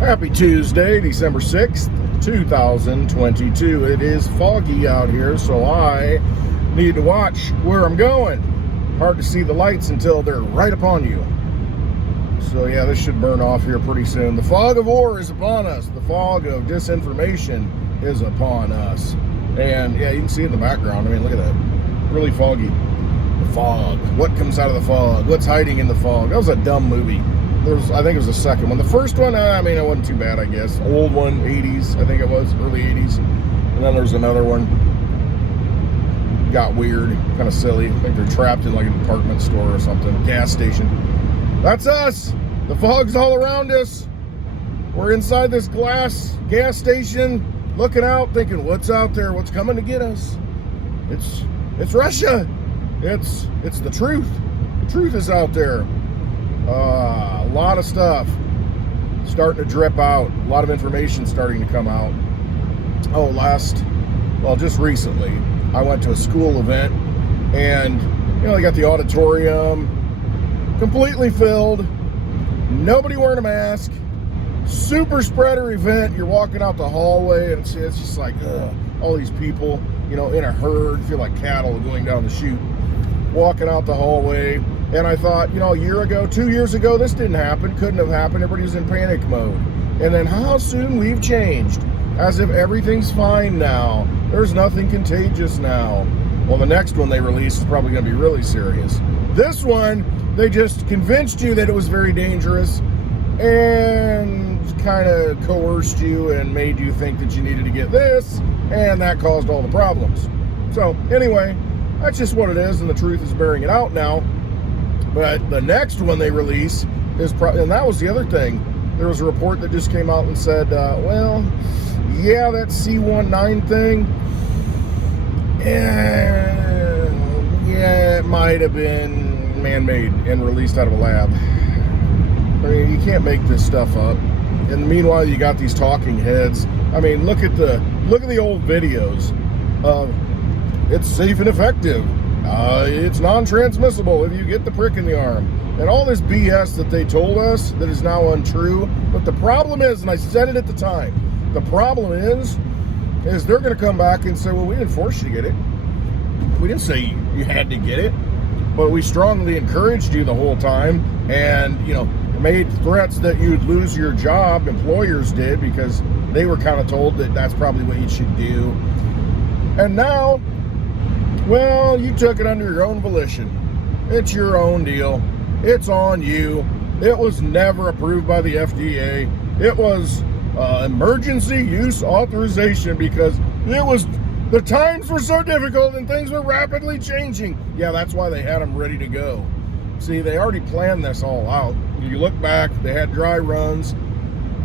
Happy Tuesday, December 6th, 2022. It is foggy out here, so I need to watch where I'm going. Hard to see the lights until they're right upon you. So yeah, this should burn off here pretty soon. The fog of war is upon us. The fog of disinformation is upon us. And yeah, you can see it in the background. I mean, look at that. Really foggy. The fog. What comes out of the fog? What's hiding in the fog? That was a dumb movie. I think it was the second one. The first one, I mean, it wasn't too bad, I guess. Old one, 80s, I think it was, early 80s. And then there's another one. Got weird, kind of silly. I think they're trapped in like a department store or something. Gas station. That's us. The fog's all around us. We're inside this glass gas station, looking out, thinking, what's out there? What's coming to get us? It's Russia. It's the truth. The truth is out there. A lot of stuff starting to drip out. A lot of information starting to come out. Just recently, I went to a school event, and they got the auditorium completely filled. Nobody wearing a mask. Super spreader event. You're walking out the hallway, and it's just like, all these people, in a herd, feel like cattle going down the chute, walking out the hallway. And I thought, a year ago, 2 years ago, this didn't happen, couldn't have happened. Everybody was in panic mode. And then how soon we've changed, as if everything's fine now. There's nothing contagious now. Well, the next one they released is probably going to be really serious. This one, they just convinced you that it was very dangerous and kind of coerced you and made you think that you needed to get this, and that caused all the problems. So anyway, that's just what it is, and the truth is bearing it out now. But the next one they release is and that was the other thing. There was a report that just came out and said, that C19 thing, it might have been man-made and released out of a lab. I mean, you can't make this stuff up. And meanwhile, you got these talking heads. I mean, look at the old videos of it's safe and effective. It's non-transmissible if you get the prick in the arm. And all this BS that they told us that is now untrue. But the problem is, and I said it at the time, the problem is they're going to come back and say, well, we didn't force you to get it. We didn't say you had to get it. But we strongly encouraged you the whole time. And, made threats that you'd lose your job. Employers did, because they were kind of told that that's probably what you should do. And now, well, you took it under your own volition. It's your own deal. It's on you. It was never approved by the FDA. It was emergency use authorization because the times were so difficult and things were rapidly changing. Yeah, that's why they had them ready to go. See, they already planned this all out. You look back, they had dry runs.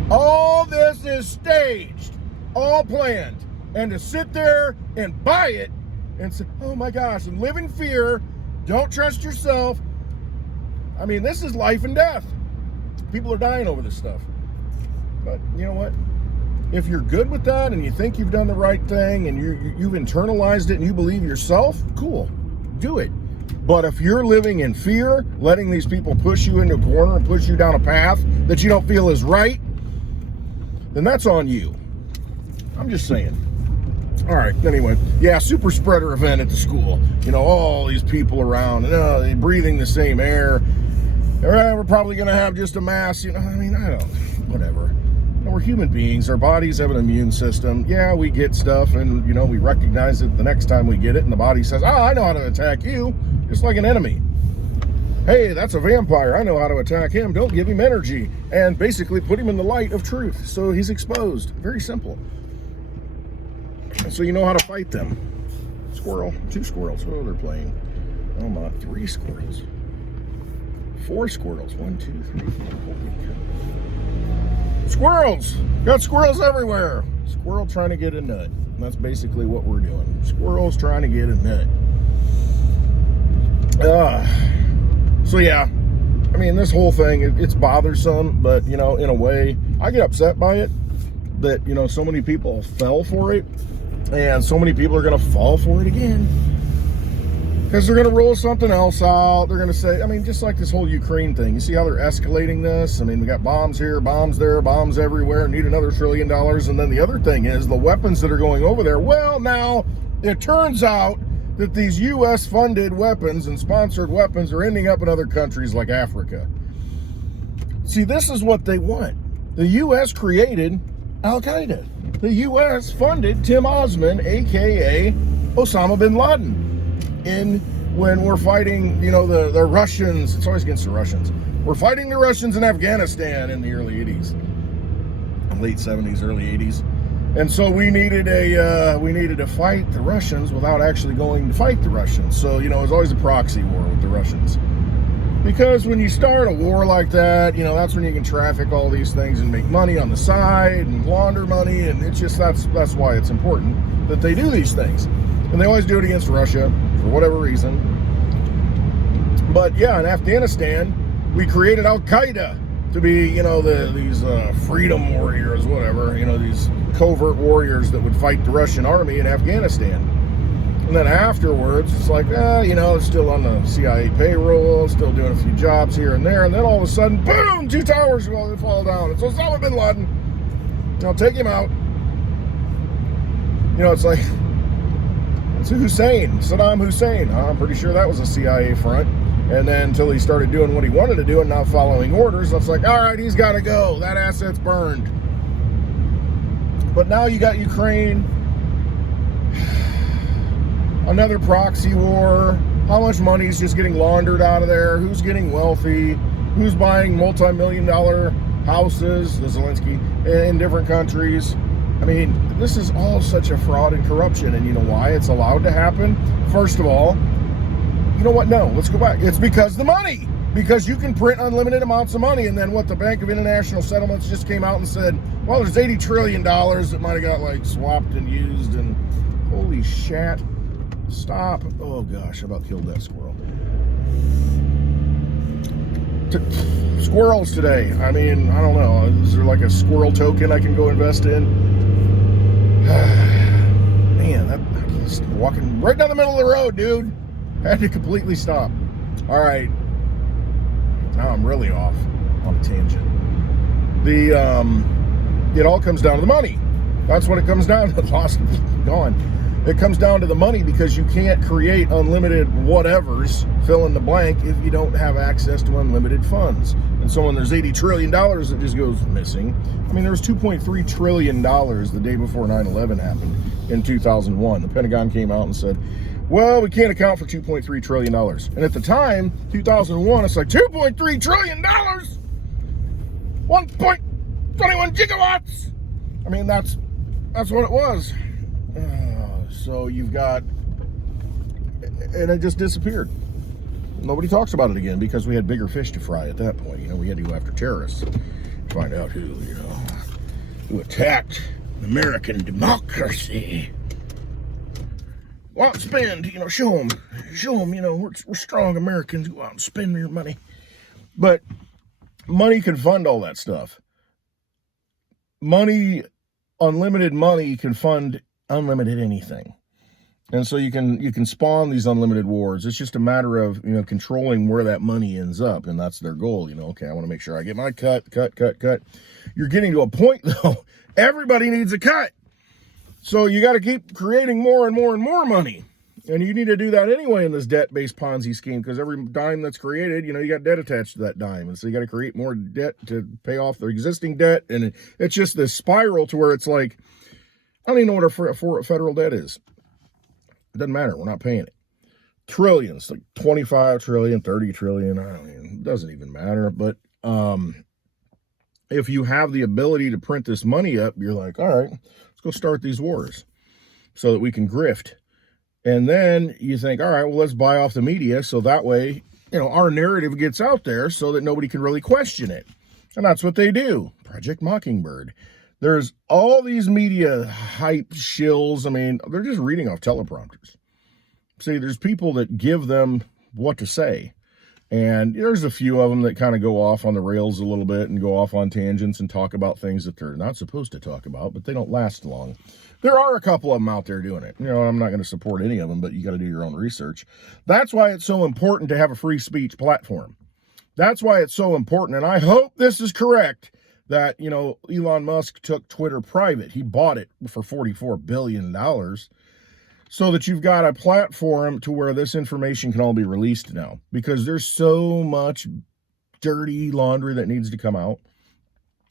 All this is staged, all planned. And to sit there and buy it and say, oh my gosh, and live in fear, don't trust yourself. I mean, this is life and death. People are dying over this stuff. But you know what? If you're good with that and you think you've done the right thing and you've internalized it and you believe yourself, cool, do it. But if you're living in fear, letting these people push you into a corner and push you down a path that you don't feel is right, then that's on you. I'm just saying. All right, anyway, yeah, super spreader event at the school. All these people around, they're breathing the same air. We're probably going to have just a mass, whatever. We're human beings. Our bodies have an immune system. Yeah, we get stuff, and, we recognize it the next time we get it, and the body says, I know how to attack you, just like an enemy. Hey, that's a vampire. I know how to attack him. Don't give him energy. And basically put him in the light of truth, so he's exposed. Very simple. So you know how to fight them. Squirrel, 2 squirrels. Oh, they're playing. Oh my, 3 squirrels. 4 squirrels. 1, 2, 3, 4. Holy cow. Squirrels! Got squirrels everywhere. Squirrel trying to get a nut. And that's basically what we're doing. Squirrels trying to get a nut. So yeah, I mean, this whole thing, it's bothersome, but in a way, I get upset by it that, so many people fell for it, and so many people are going to fall for it again. Because they're going to roll something else out. They're going to say, I mean, just like this whole Ukraine thing. You see how they're escalating this? I mean, we got bombs here, bombs there, bombs everywhere, need another $1 trillion. And then the other thing is the weapons that are going over there. Well, now it turns out that these U.S.-funded weapons and sponsored weapons are ending up in other countries like Africa. See, this is what they want. The U.S. created Al-Qaeda. The U.S. funded Tim Osman, a.k.a. Osama bin Laden. When we're fighting, you know, the Russians, it's always against the Russians. We're fighting the Russians in Afghanistan in the early 80s, late 70s, early 80s. And so we needed to fight the Russians without actually going to fight the Russians. So, you know, it was always a proxy war with the Russians. Because when you start a war like that, you know, that's when you can traffic all these things and make money on the side and launder money. And it's just, that's why it's important that they do these things. And they always do it against Russia for whatever reason. But yeah, in Afghanistan, we created Al-Qaeda to be, you know, these freedom warriors, whatever, you know, these covert warriors that would fight the Russian army in Afghanistan. And then afterwards, it's like, you know, it's still on the CIA payroll, still doing a few jobs here and there. And then all of a sudden, boom, 2 towers fall down. It's Osama bin Laden. Now take him out. You know, it's like, it's Saddam Hussein. I'm pretty sure that was a CIA front. And then until he started doing what he wanted to do and not following orders, it's like, all right, he's got to go. That asset's burned. But now you got Ukraine. Another proxy war. How much money is just getting laundered out of there? Who's getting wealthy? Who's buying multi-million-dollar houses, the Zelensky, in different countries? I mean, this is all such a fraud and corruption, and you know why it's allowed to happen? First of all, you know what? No, let's go back. It's because the money. Because you can print unlimited amounts of money, and then what the Bank of International Settlements just came out and said, well, there's $80 trillion that might have got, like, swapped and used, and holy shat. Stop. Oh, gosh, I about killed that squirrel. Squirrels today. I mean, I don't know. Is there like a squirrel token I can go invest in? Man, I keep walking right down the middle of the road, dude. I had to completely stop. All right. Now I'm really off on a tangent. It all comes down to the money. That's what it comes down to. Lost, gone. It comes down to the money because you can't create unlimited whatevers, fill in the blank, if you don't have access to unlimited funds. And so when there's $80 trillion that just goes missing, I mean, there was $2.3 trillion the day before 9/11 happened in 2001. The Pentagon came out and said, well, we can't account for $2.3 trillion. And at the time, 2001, it's like $2.3 trillion, 1.21 gigawatts. I mean, that's what it was. So you've got, and it just disappeared. Nobody talks about it again because we had bigger fish to fry at that point. You know, we had to go after terrorists, find out who attacked American democracy. Go out and spend, show them, we're strong Americans. Go out and spend your money. But money can fund all that stuff. Unlimited money can fund unlimited anything. And so you can spawn these unlimited wars. It's just a matter of, controlling where that money ends up. And that's their goal. Okay, I want to make sure I get my cut. You're getting to a point, though, everybody needs a cut. So you got to keep creating more and more and more money. And you need to do that anyway in this debt-based Ponzi scheme, because every dime that's created, you got debt attached to that dime. And so you got to create more debt to pay off their existing debt. And it's just this spiral to where it's like, I don't even know what a federal debt is. It doesn't matter. We're not paying it. Trillions, like 25 trillion, 30 trillion. It doesn't even matter. But if you have the ability to print this money up, you're like, all right, let's go start these wars so that we can grift. And then you think, all right, well, let's buy off the media so that way, our narrative gets out there so that nobody can really question it. And that's what they do. Project Mockingbird. There's all these media hype shills. I mean, they're just reading off teleprompters. See, there's people that give them what to say. And there's a few of them that kind of go off on the rails a little bit and go off on tangents and talk about things that they're not supposed to talk about, but they don't last long. There are a couple of them out there doing it. I'm not going to support any of them, but you got to do your own research. That's why it's so important to have a free speech platform. That's why it's so important. And I hope this is correct that, Elon Musk took Twitter private. He bought it for $44 billion so that you've got a platform to where this information can all be released now, because there's so much dirty laundry that needs to come out.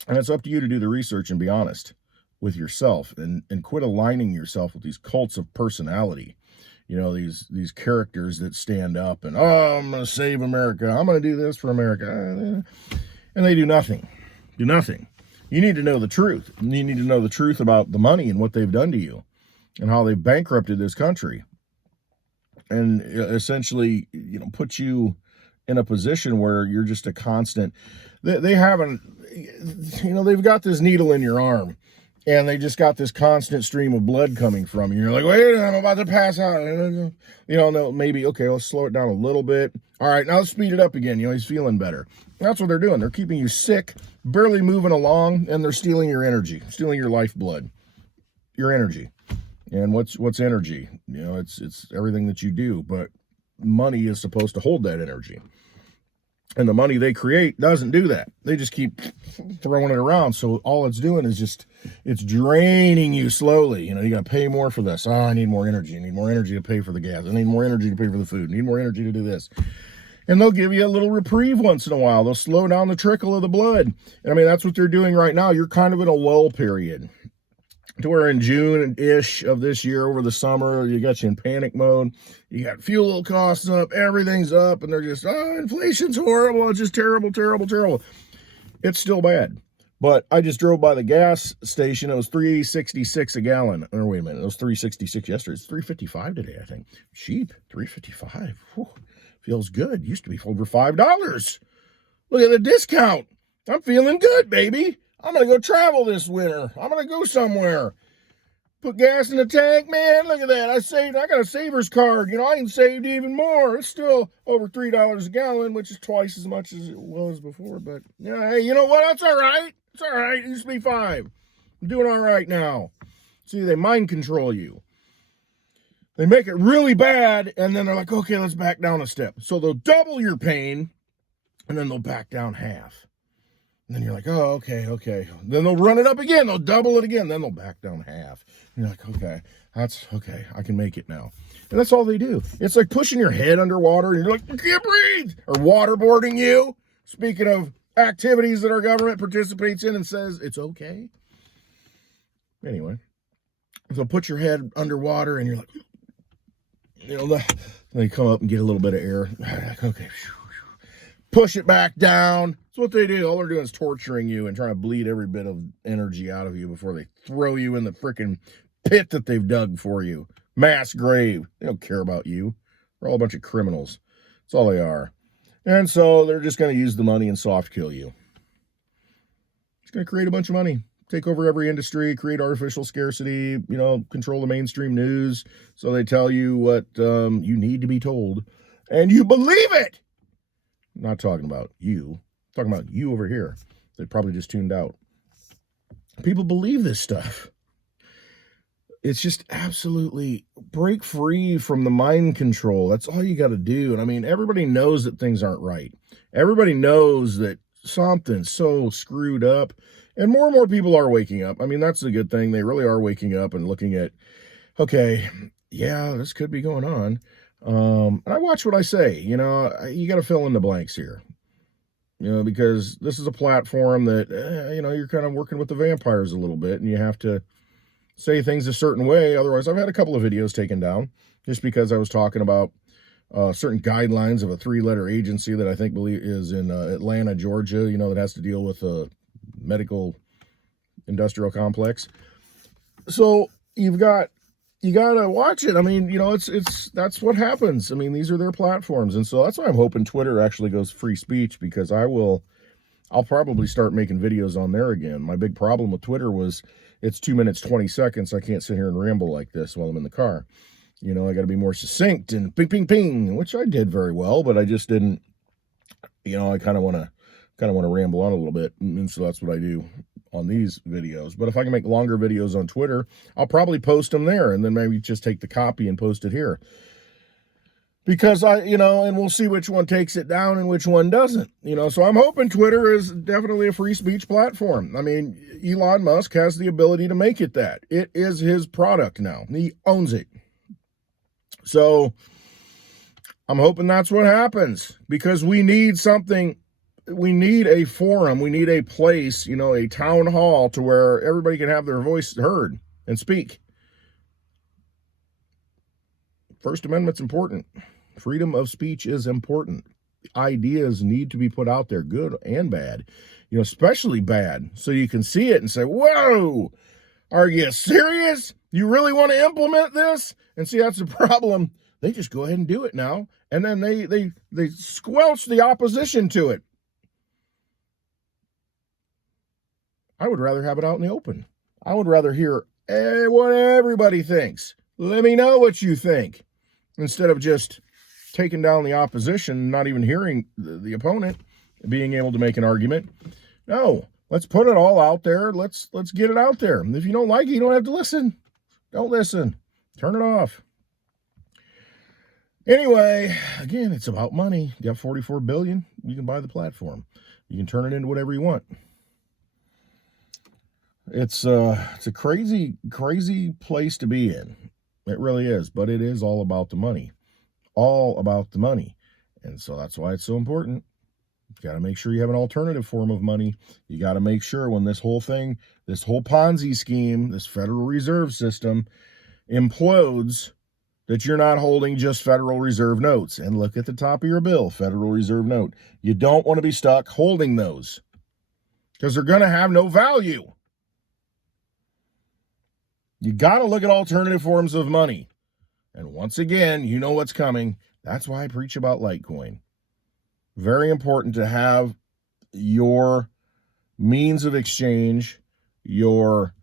And it's up to you to do the research and be honest with yourself and quit aligning yourself with these cults of personality. These characters that stand up and, I'm going to save America. I'm going to do this for America. And they do nothing. Do nothing. You need to know the truth. You need to know the truth about the money and what they've done to you and how they've bankrupted this country. And essentially, put you in a position where you're just a constant. They haven't, they've got this needle in your arm. And they just got this constant stream of blood coming from you. You're like, wait, I'm about to pass out. No, maybe, okay, let's slow it down a little bit. All right, now let's speed it up again. He's feeling better. That's what they're doing. They're keeping you sick, barely moving along, and they're stealing your energy, stealing your lifeblood, your energy. And what's energy? It's everything that you do, but money is supposed to hold that energy. And the money they create doesn't do that. They just keep throwing it around. So all it's doing is it's draining you slowly. You got to pay more for this. I need more energy. I need more energy to pay for the gas. I need more energy to pay for the food. I need more energy to do this. And they'll give you a little reprieve once in a while. They'll slow down the trickle of the blood. And that's what they're doing right now. You're kind of in a lull period. To where in June-ish of this year, over the summer, you got you in panic mode. You got fuel costs up, everything's up, and they're just, inflation's horrible, it's just terrible, terrible, terrible. It's still bad. But I just drove by the gas station, it was $3.66 a gallon. Or wait a minute, it was $3.66 yesterday. It's $3.55 today, I think. Cheap, $3.55. Whew, feels good. Used to be over $5. Look at the discount. I'm feeling good, baby. I'm going to go travel this winter. I'm going to go somewhere. Put gas in the tank, man. Look at that. I got a Savers card. I can save even more. It's still over $3 a gallon, which is twice as much as it was before. But, hey, you know what? That's all right. It's all right. It used to be $5. I'm doing all right now. See, they mind control you. They make it really bad, and then they're like, okay, let's back down a step. So they'll double your pain, and then they'll back down half. And then you're like, oh, okay. Then they'll run it up again. They'll double it again. Then they'll back down half. And you're like, okay, that's okay. I can make it now. And that's all they do. It's like pushing your head underwater and you're like, I can't breathe. Or waterboarding you. Speaking of activities that our government participates in and says it's okay. Anyway, they'll put your head underwater and you're like, they come up and get a little bit of air. Like, okay, push it back down. That's what they do. All they're doing is torturing you and trying to bleed every bit of energy out of you before they throw you in the freaking pit that they've dug for you. Mass grave. They don't care about you. They're all a bunch of criminals. That's all they are. And so they're just going to use the money and soft kill you. It's going to create a bunch of money. Take over every industry, create artificial scarcity, control the mainstream news. So they tell you what you need to be told. And you believe it. I'm not talking about you. I'm talking about you over here that probably just tuned out. People believe this stuff. It's just absolutely break free from the mind control. That's all you got to do. And everybody knows that things aren't right. Everybody knows that something's so screwed up. And more people are waking up. That's a good thing. They really are waking up and looking at, okay, yeah, this could be going on. And I watch what I say. You got to fill in the blanks here. Because this is a platform that, you're kind of working with the vampires a little bit, and you have to say things a certain way. Otherwise, I've had a couple of videos taken down just because I was talking about certain guidelines of a 3-letter agency that I think is in Atlanta, Georgia, that has to deal with a medical industrial complex. So you got to watch it. That's what happens. These are their platforms. And so that's why I'm hoping Twitter actually goes free speech, because I'll probably start making videos on there again. My big problem with Twitter was it's 2 minutes, 20 seconds. I can't sit here and ramble like this while I'm in the car. I got to be more succinct and ping, ping, ping, which I did very well, but I just didn't You know, I kind of want to ramble on a little bit, and so that's what I do on these videos. But if I can make longer videos on Twitter, I'll probably post them there, and then maybe just take the copy and post it here. Because and we'll see which one takes it down and which one doesn't. So I'm hoping Twitter is definitely a free speech platform. I mean, Elon Musk has the ability to make it that. It is his product now. He owns it. So I'm hoping that's what happens, because we need something. We need a forum. We need a place, a town hall to where everybody can have their voice heard and speak. First Amendment's important. Freedom of speech is important. Ideas need to be put out there, good and bad, especially bad, so you can see it and say, whoa, are you serious? You really want to implement this? And see, that's the problem. They just go ahead and do it now, and then they squelch the opposition to it. I would rather have it out in the open. I would rather hear what everybody thinks. Let me know what you think, instead of just taking down the opposition, not even hearing the opponent, being able to make an argument. No, let's put it all out there. Let's get it out there. And if you don't like it, you don't have to listen. Don't listen. Turn it off. Anyway, again, it's about money. You got $44 billion, you can buy the platform. You can turn it into whatever you want. It's a crazy, crazy place to be in. It really is, but it is all about the money. All about the money. And so that's why it's so important. You got to make sure you have an alternative form of money. You got to make sure when this whole thing, this whole Ponzi scheme, this Federal Reserve System implodes, that you're not holding just Federal Reserve notes. And look at the top of your bill, Federal Reserve note. You don't want to be stuck holding those, because they're going to have no value. You got to look at alternative forms of money. And once again, you know what's coming. That's why I preach about Litecoin. Very important to have your means of exchange, your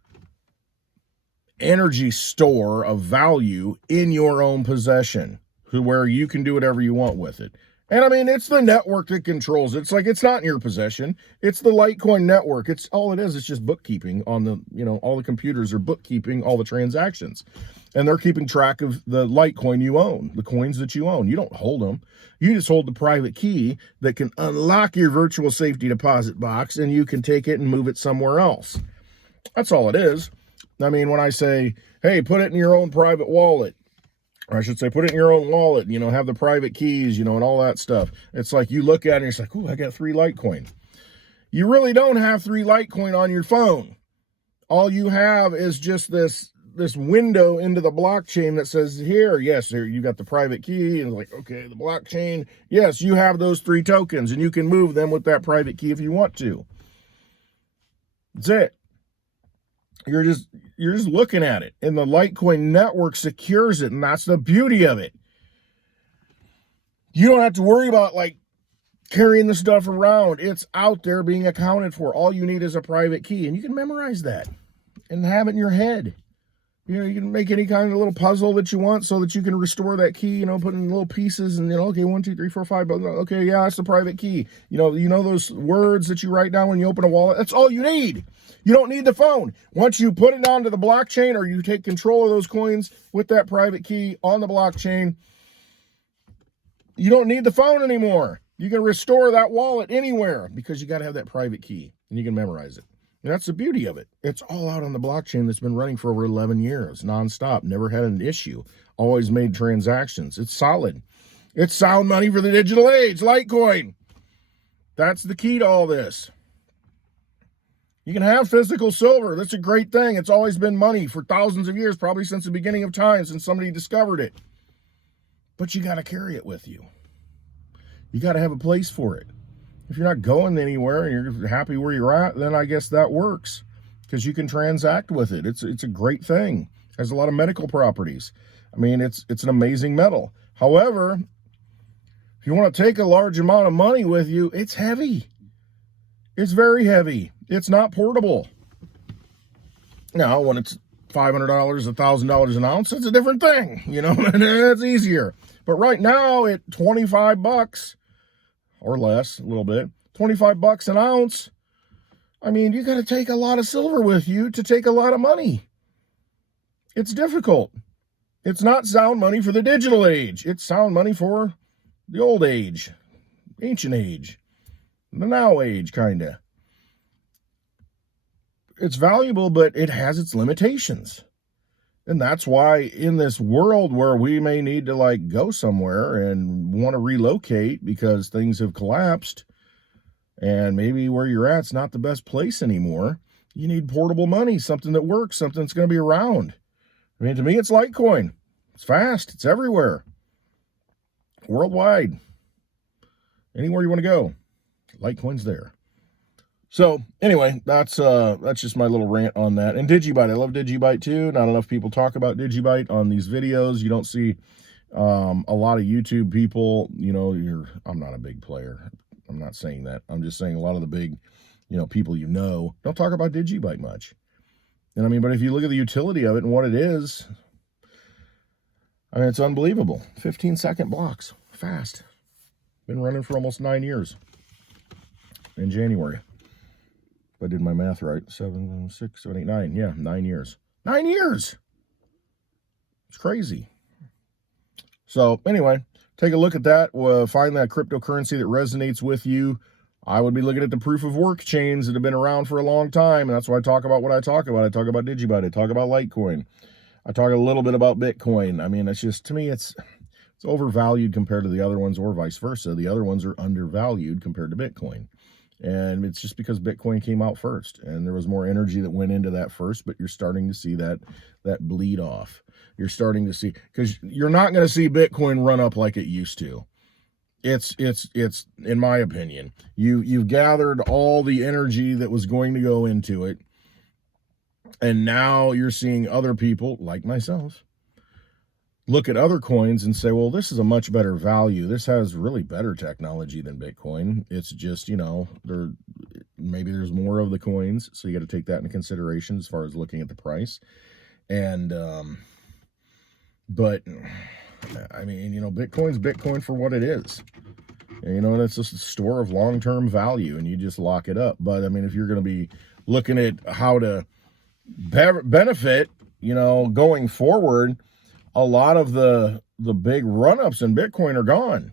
energy store of value in your own possession, where you can do whatever you want with it. And I mean, it's the network that controls it. It's like, it's not in your possession. It's the Litecoin network. It's all it is. It's just bookkeeping on the, all the computers are bookkeeping all the transactions. And they're keeping track of the Litecoin you own, the coins that you own. You don't hold them. You just hold the private key that can unlock your virtual safety deposit box, and you can take it and move it somewhere else. That's all it is. I mean, when I say, hey, put it in your own private wallet, or I should say, put it in your own wallet, have the private keys, and all that stuff. It's like you look at it and it's like, oh, I got 3 Litecoin. You really don't have 3 Litecoin on your phone. All you have is just this window into the blockchain that says, here, yes, there, you got the private key, and like, okay, the blockchain, yes, you have those 3 tokens, and you can move them with that private key if you want to. That's it. You're just looking at it, and the Litecoin network secures it, and that's the beauty of it. You don't have to worry about carrying the stuff around. It's out there being accounted for. All you need is a private key, and you can memorize that and have it in your head. You can make any kind of little puzzle that you want so that you can restore that key, put in little pieces, and okay, 1, 2, 3, 4, 5, okay, yeah, that's the private key. You know those words that you write down when you open a wallet? That's all you need. You don't need the phone. Once you put it onto the blockchain, or you take control of those coins with that private key on the blockchain, you don't need the phone anymore. You can restore that wallet anywhere, because you got to have that private key, and you can memorize it. And that's the beauty of it. It's all out on the blockchain that's been running for over 11 years, nonstop, never had an issue, always made transactions. It's solid. It's sound money for the digital age, Litecoin. That's the key to all this. You can have physical silver. That's a great thing. It's always been money for thousands of years, probably since the beginning of time, since somebody discovered it. But you got to carry it with you. You got to have a place for it. If you're not going anywhere and you're happy where you're at, then I guess that works, because you can transact with it. It's a great thing. It has a lot of medical properties. I mean, it's an amazing metal. However, if you want to take a large amount of money with you, it's heavy. It's very heavy. It's not portable. Now, when it's $500, $1,000 an ounce, it's a different thing. It's easier. But right now, at $25, or less, a little bit. 25 bucks an ounce. I mean, you got to take a lot of silver with you to take a lot of money. It's difficult. It's not sound money for the digital age. It's sound money for the old age, ancient age, the now age, kind of. It's valuable, but it has its limitations. And that's why in this world where we may need to like go somewhere and want to relocate because things have collapsed and maybe where you're at's not the best place anymore, you need portable money, something that works, something that's going to be around. I mean, to me, it's Litecoin. It's fast. It's everywhere. Worldwide. Anywhere you want to go, Litecoin's there. So anyway, that's just my little rant on that. And Digibyte, I love Digibyte too. Not enough people talk about Digibyte on these videos. You don't see a lot of YouTube people. You know, I'm not a big player. I'm not saying that. I'm just saying a lot of the big, people don't talk about Digibyte much. And I mean, but if you look at the utility of it and what it is, I mean, it's unbelievable. 15-second blocks, fast. Been running for almost 9 years. In January. If I did my math right, 7, 6, 7, 8, 9. Yeah, 9 years. 9 years! It's crazy. So, anyway, take a look at that. Find that cryptocurrency that resonates with you. I would be looking at the proof of work chains that have been around for a long time, and that's why I talk about what I talk about. I talk about Digibyte. I talk about Litecoin. I talk a little bit about Bitcoin. I mean, it's just, to me, it's overvalued compared to the other ones, or vice versa. The other ones are undervalued compared to Bitcoin. And it's just because Bitcoin came out first and there was more energy that went into that first, but you're starting to see that bleed off. You're starting to see, because you're not going to see Bitcoin run up like it used to. It's in my opinion, you've gathered all the energy that was going to go into it. And now you're seeing other people like myself look at other coins and say, well, this is a much better value. This has really better technology than Bitcoin. It's just, maybe there's more of the coins. So you got to take that into consideration as far as looking at the price. And, but I mean, Bitcoin's Bitcoin for what it is. And, it's just a store of long-term value and you just lock it up. But I mean, if you're going to be looking at how to benefit, going forward, a lot of the big run-ups in Bitcoin are gone.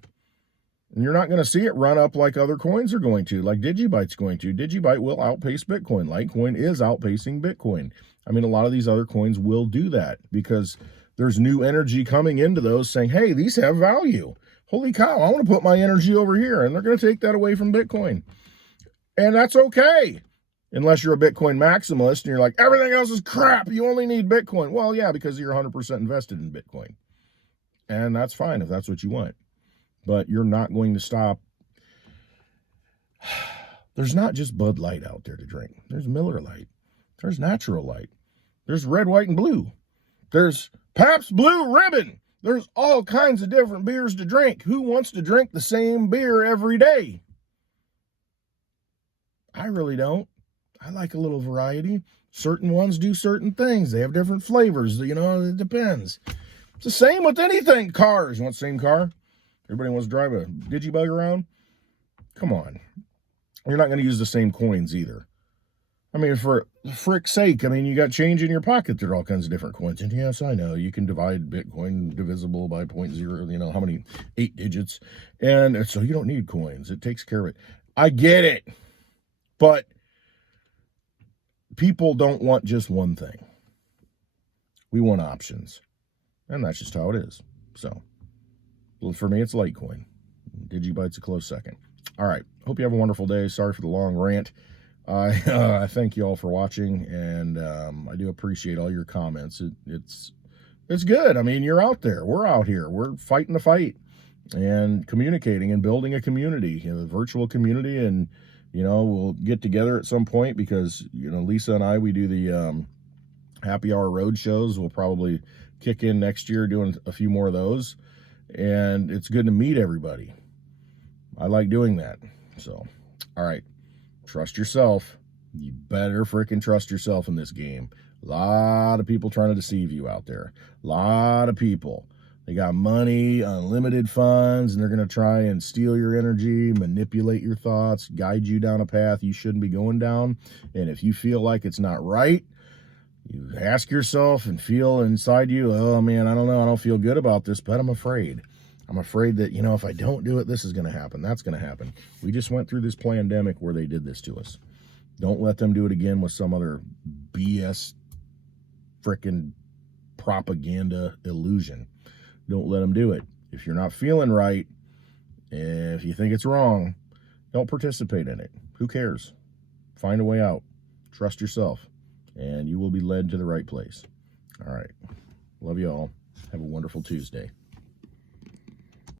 And you're not going to see it run up like other coins are going to, like Digibyte's going to. Digibyte will outpace Bitcoin. Litecoin is outpacing Bitcoin. I mean, a lot of these other coins will do that because there's new energy coming into those saying, hey, these have value. Holy cow, I want to put my energy over here. And they're going to take that away from Bitcoin. And that's okay. Unless you're a Bitcoin maximalist and you're like, everything else is crap. You only need Bitcoin. Well, yeah, because you're 100% invested in Bitcoin. And that's fine if that's what you want. But you're not going to stop. There's not just Bud Light out there to drink. There's Miller Lite. There's Natural Light. There's Red, White, and Blue. There's Pabst Blue Ribbon. There's all kinds of different beers to drink. Who wants to drink the same beer every day? I really don't. I like a little variety. Certain ones do certain things. They have different flavors. It depends. It's the same with anything. Cars. You want the same car? Everybody wants to drive a Digibug around? Come on. You're not going to use the same coins either. I mean, for frick's sake, you got change in your pocket. There are all kinds of different coins. And yes, I know, you can divide Bitcoin divisible by 0.0, how many, 8 digits. And so you don't need coins. It takes care of it. I get it. But people don't want just one thing. We want options. And that's just how it is. So, well, for me, it's Litecoin. Digibyte's a close second. All right. Hope you have a wonderful day. Sorry for the long rant. I thank you all for watching, and I do appreciate all your comments. It's good. I mean, you're out there. We're out here. We're fighting the fight and communicating and building a community, a virtual community, and we'll get together at some point because, Lisa and I, we do the happy hour road shows. We'll probably kick in next year doing a few more of those. And it's good to meet everybody. I like doing that. So, all right. Trust yourself. You better freaking trust yourself in this game. A lot of people trying to deceive you out there. A lot of people. They got money, unlimited funds, and they're going to try and steal your energy, manipulate your thoughts, guide you down a path you shouldn't be going down. And if you feel like it's not right, you ask yourself and feel inside you, oh man, I don't know, I don't feel good about this, but I'm afraid. I'm afraid that, you know, if I don't do it, this is going to happen. That's going to happen. We just went through this pandemic where they did this to us. Don't let them do it again with some other BS frickin' propaganda illusion. Don't let them do it. If you're not feeling right, if you think it's wrong, don't participate in it. Who cares? Find a way out. Trust yourself, and you will be led to the right place. All right. Love you all. Have a wonderful Tuesday.